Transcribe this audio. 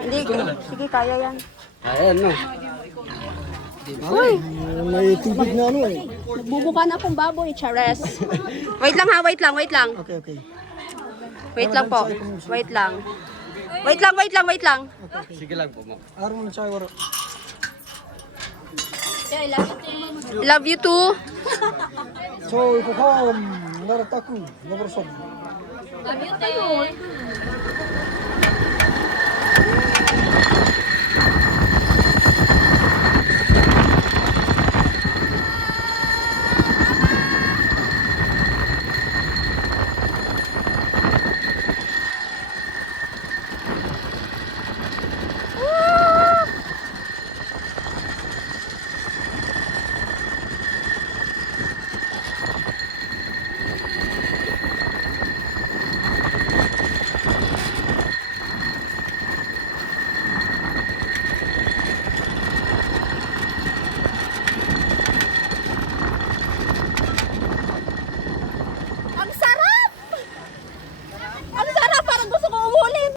Hindi, sige, kaya yan. Ayan, no. Uy, May tubig na ano eh. nagbubuka na akong baboy, chares. Wait lang ha, wait lang, wait lang. Okay, okay. Wait lang po. Wait lang. Wait lang, wait lang, wait lang. Sige lang po, ma'am. Araw mo na siya, waro. Love you too. So, ipukam, narataku, nabarasog. Love you too.